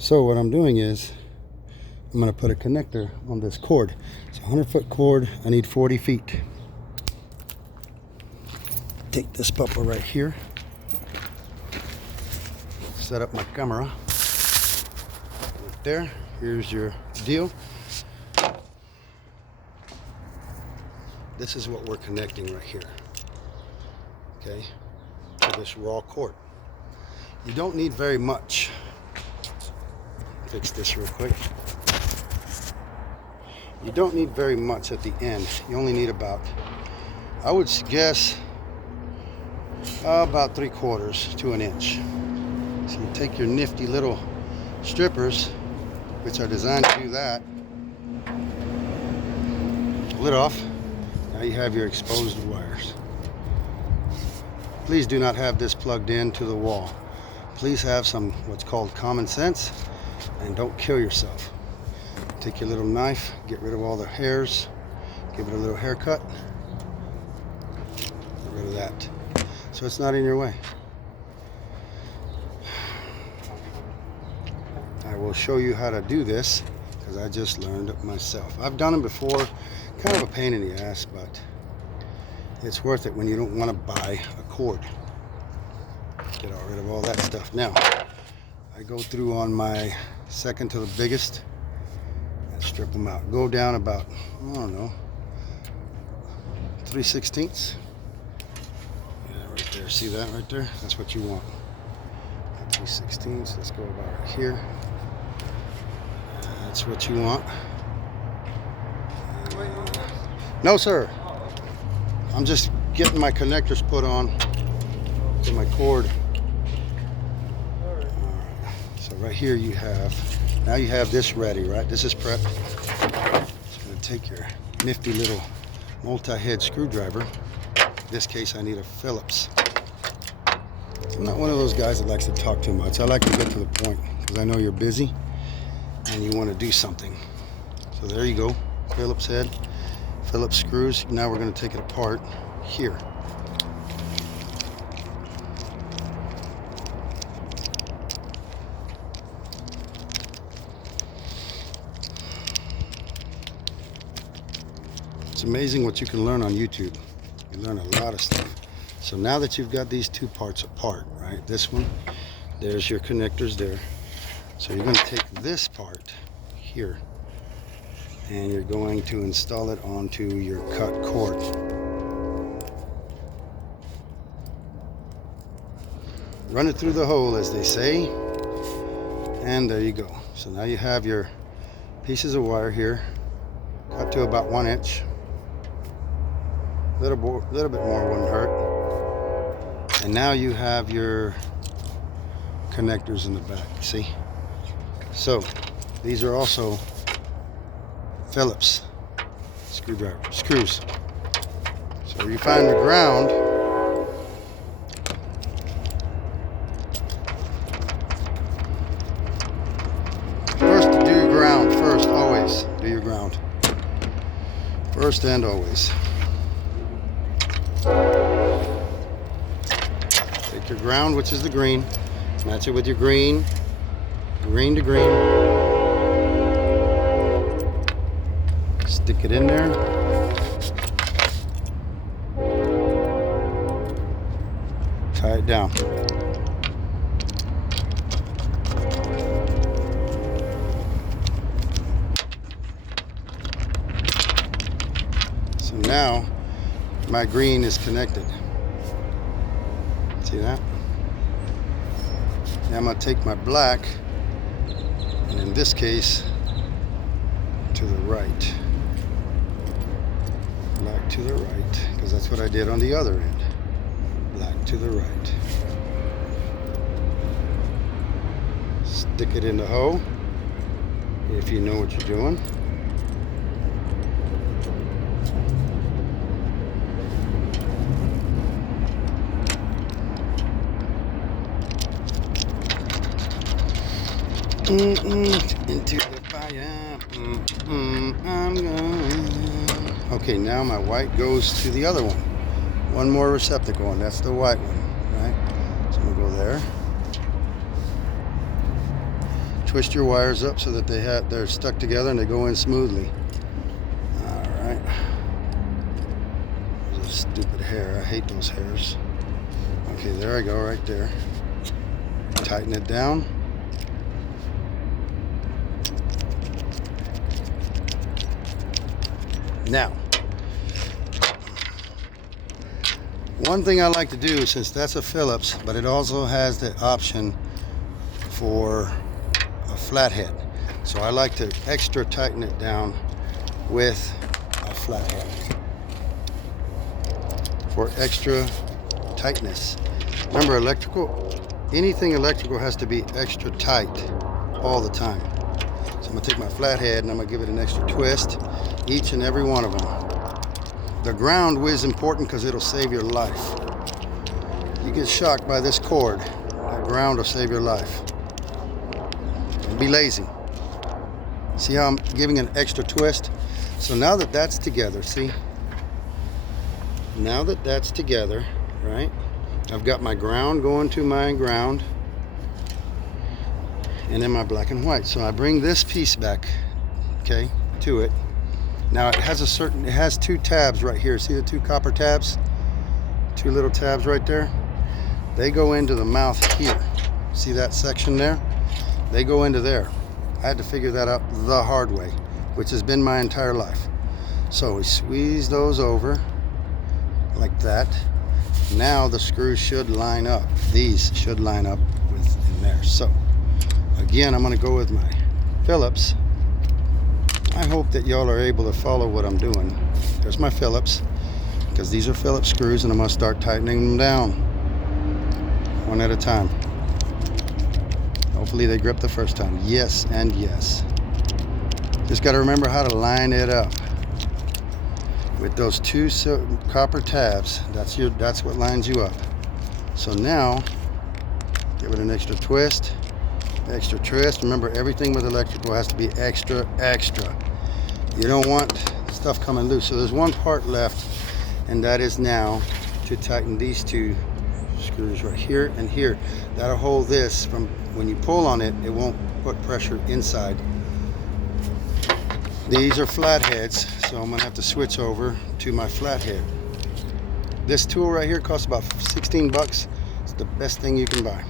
So what I'm doing is I'm going to put a connector on this cord. It's a 100-foot cord. I need 40 feet. Take this pupper right here. Set up my camera. Right there. Here's your deal. This is what we're connecting right here. Okay? To this raw cord. You don't need very much. Fix this real quick. You don't need very much at the end. You only need about, I would guess, about 3/4 to an inch. So you take your nifty little strippers, which are designed to do that, pull it off. Now you have your exposed wires. Please do not have this plugged into the wall. Please have some what's called common sense and don't kill yourself. Take your little knife, get rid of all the hairs, give it a little haircut, get rid of that so it's not in your way. I will show you how to do this because I just learned it myself. I've done it before, kind of a pain in the ass, but it's worth it when you don't want to buy a cord. Get rid of all that stuff. Now, I go through on my second to the biggest and strip them out. Go down about, I don't know, 3/16. Yeah, right there. See that right there? That's what you want. 3/16. Let's go about right here. That's what you want. No, sir. I'm just getting my connectors put on to my cord. So right here you have, now you have this ready, right? This is prepped. So I'm going to take your nifty little multi-head screwdriver. In this case I need a Phillips. I'm not one of those guys that likes to talk too much. I like to get to the point because I know you're busy and you want to do something. So there you go, Phillips head, Phillips screws. Now we're going to take it apart here. It's amazing what you can learn on YouTube. You learn a lot of stuff. So now that you've got these two parts apart, right? This one, there's your connectors there. So you're going to take this part here and you're going to install it onto your cut cord. Run it through the hole, as they say, and there you go. So now you have your pieces of wire here, cut to about 1 inch. Little bit more wouldn't hurt. And now you have your connectors in the back, see? So these are also Phillips screws. So where you find the ground, first do your ground first, always do your ground first and always. Take your ground, which is the green, match it with your green, green to green. Stick it in there. Tie it down. So now my green is connected. See that? Now I'm going to take my black, and in this case, to the right. Black to the right, because that's what I did on the other end. Black to the right. Stick it in the hole, if you know what you're doing. Into the fire. I'm going. Okay, now my white goes to the other one. One more receptacle, and that's the white one, right? So I'm gonna go there. twist your wires up so that they're stuck together and they go in smoothly. All right. There's a stupid hair. I hate those hairs. Okay, there I go, right there. Tighten it down. Now, one thing I like to do, since that's a Phillips, but it also has the option for a flathead. So I like to extra tighten it down with a flathead for extra tightness. Remember, anything electrical has to be extra tight all the time. So I'm gonna take my flathead and I'm gonna give it an extra twist, each and every one of them. The ground is important because it'll save your life. You get shocked by this cord, that ground will save your life. Don't be lazy. See how I'm giving an extra twist? So now that that's together, see? Now that that's together, right? I've got my ground going to my ground, and then my black and white. So I bring this piece back, okay, to it. Now it has two tabs right here. See the two copper tabs? Two little tabs right there? They go into the mouth here. See that section there? They go into there. I had to figure that out the hard way, which has been my entire life. So we squeeze those over like that. Now the screws should line up. These should line up in there. So again, I'm going to go with my Phillips. I hope that y'all are able to follow what I'm doing. There's my Phillips, because these are Phillips screws, and I'm going to start tightening them down one at a time. Hopefully they grip the first time. Yes and yes. Just got to remember how to line it up with those two copper tabs. That's what lines you up. So now give it an extra twist. Remember, everything with electrical has to be extra. You don't want stuff coming loose. So there's one part left, and that is now to tighten these two screws right here and here. That'll hold this from when you pull on it, it won't put pressure inside. These are flatheads, so I'm gonna have to switch over to my flathead. This tool right here costs about 16 bucks. It's the best thing you can buy.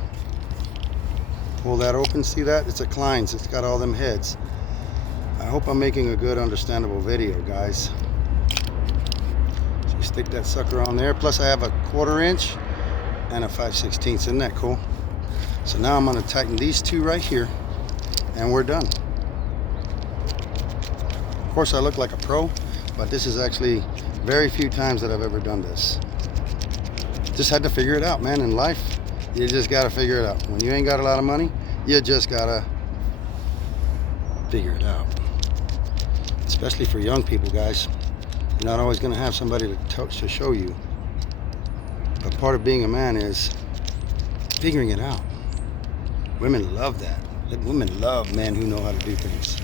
Pull that open, see that? It's a Kleins, it's got all them heads. I hope I'm making a good, understandable video, guys. So you stick that sucker on there. Plus I have a 1/4 inch and a 5/16. Isn't that cool? So now I'm gonna tighten these two right here, and we're done. Of course I look like a pro, but this is actually very few times that I've ever done this. Just had to figure it out, man. In life, you just gotta figure it out. When you ain't got a lot of money, you just gotta figure it out. Especially for young people, guys. You're not always gonna have somebody to show you. But part of being a man is figuring it out. Women love that. Women love men who know how to do things.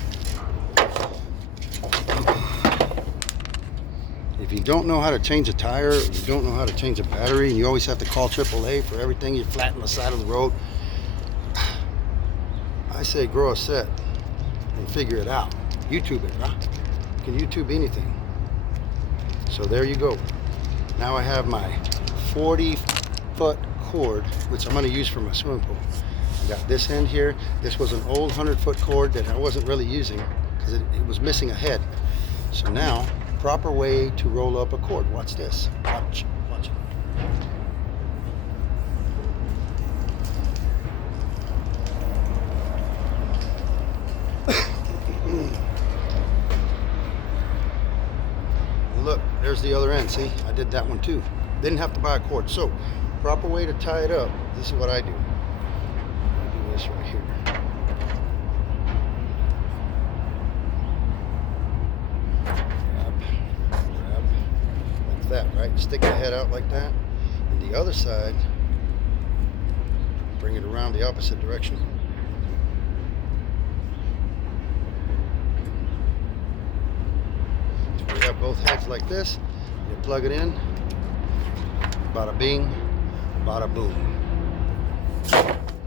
If you don't know how to change a tire, or you don't know how to change a battery, and you always have to call AAA for everything, you're flat on the side of the road, I say grow a set and figure it out. YouTube it, huh? You can YouTube anything. So there you go. Now I have my 40-foot cord, which I'm going to use for my swimming pool. I got this end here. This was an old 100-foot cord that I wasn't really using because it was missing a head. So now, proper way to roll up a cord. Watch this. Watch it. Look, there's the other end. See, I did that one too. Didn't have to buy a cord. So, proper way to tie it up. This is what I do. I do this right here. Grab, like that, right? Stick the head out like that. And the other side, bring it around the opposite direction. So we have both heads like this. You plug it in. Bada bing, bada boom.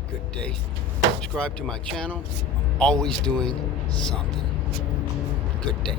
Good day. Subscribe to my channel. always doing something. Good day.